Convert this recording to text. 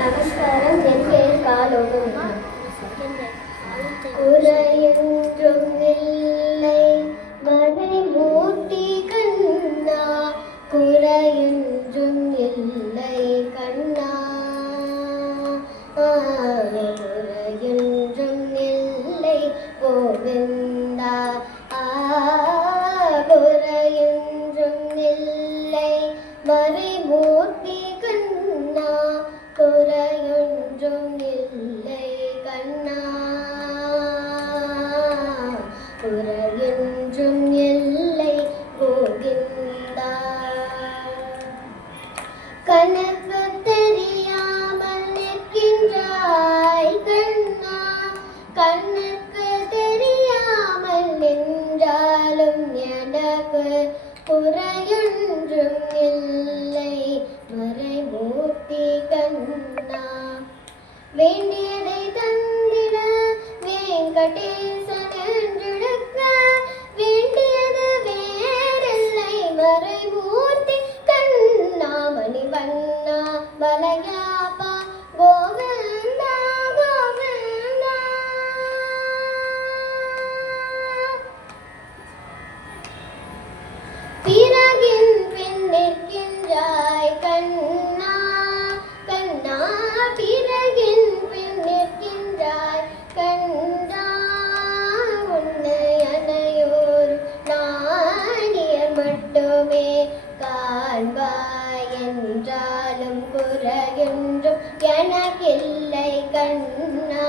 நமஸ்காரம். என் பெயர் காலோகம். குறையொன்றும் இல்லை மறைமூர்த்தி கண்ணா, குறையொன்றும் இல்லை கண்ணா, குறையொன்றும் இல்லை கோவிந்தா, குறையொன்றும் இல்லை மறைமூர்த்தி கண்ணா, குறையொன்றும் இல்லை கண்ணா, குறையொன்றும் இல்லை கோவிந்தா. கணக்கு தெரியாமல் நிற்கின்றாய் கண்ணா, கண்ணுக்கு தெரியாமல் நின்றாலும் எனக்கு குறையொன்றும் இல்லை மறைமூர்த்தி கண்ணா. வேண்டியதை தந்திட வெங்கடேசன் என்றெடுக்க, வேண்டியது வேறில்லை மறைமூர்த்தி கண்ணா, மணிவண்ணா மலையாப்பா கோவிந்தா கோவிந்தா. பிறகின் பின் நிற்கின்றாய் கண்ணா, கண்ணா, பிறகின் பின் நிற்கின்றாய் கண்ணா, உன்னை அனையோர் நாணியர் மட்டுமே காண்பாய் என்றாலும் குறையொன்றும் எனக்கில்லை கண்ணா,